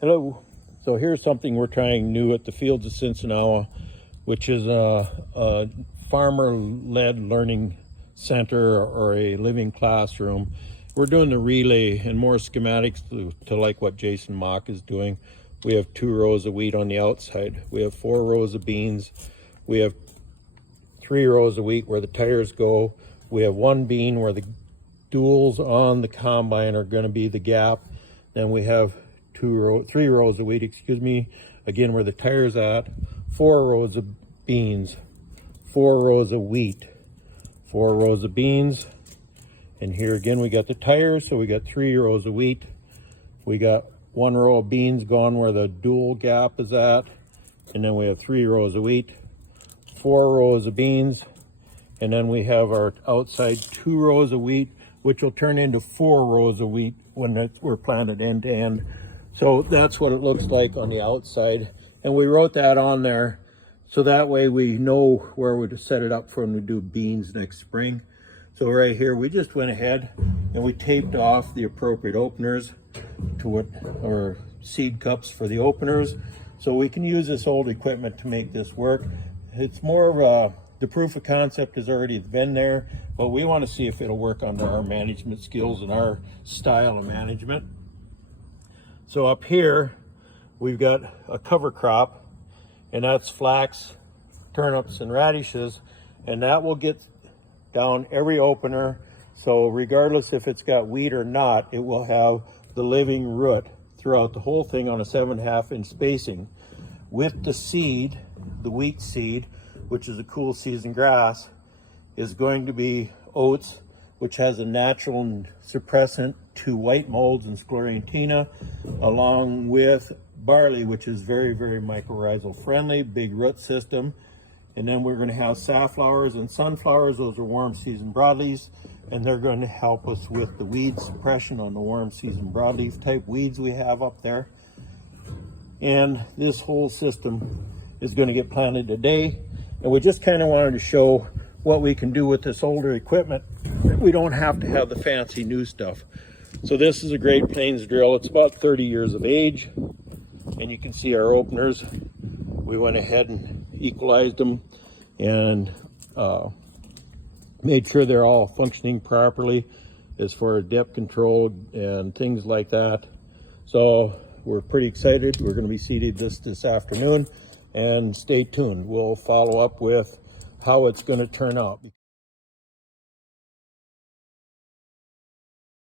Hello. So here's something we're trying new at the Fields of Cincinnati, which is a farmer-led learning center or a living classroom. We're doing the relay and more schematics to like what Jason Mock is doing. We have 2 rows of wheat on the outside. We have 4 rows of beans. We have 3 rows of wheat where the tires go. We have 1 bean where the duals on the combine are going to be the gap. Then we have 3 rows of wheat, again where the tire's at, 4 rows of beans, 4 rows of wheat, 4 rows of beans, and here again we got the tires, so we got 3 rows of wheat. We got 1 row of beans going where the dual gap is at, and then we have 3 rows of wheat, 4 rows of beans, and then we have our outside 2 rows of wheat, which will turn into 4 rows of wheat when we're planted end to end. So that's what it looks like on the outside. And we wrote that on there so that way we know where we're to set it up for when we do beans next spring. So right here, we just went ahead and we taped off the appropriate openers or seed cups for the openers. So we can use this old equipment to make this work. It's more of the proof of concept has already been there, but we want to see if it'll work under our management skills and our style of management. So up here, we've got a cover crop, and that's flax, turnips, and radishes, and that will get down every opener. So regardless if it's got wheat or not, it will have the living root throughout the whole thing on a 7.5 inch spacing. With the seed, the wheat seed, which is a cool season grass, is going to be oats, which has a natural suppressant to white molds and sclerotinia, along with barley, which is very, very mycorrhizal friendly, big root system. And then we're going to have safflowers and sunflowers. Those are warm season broadleaves, and they're going to help us with the weed suppression on the warm season broadleaf type weeds we have up there. And this whole system is going to get planted today. And we just kind of wanted to show what we can do with this older equipment. We don't have to have the fancy new stuff. So this is a Great Plains drill. It's about 30 years of age. And you can see our openers. We went ahead and equalized them and made sure they're all functioning properly as far as depth control and things like that. So we're pretty excited. We're going to be seeded this afternoon, and stay tuned. We'll follow up with how it's going to turn out.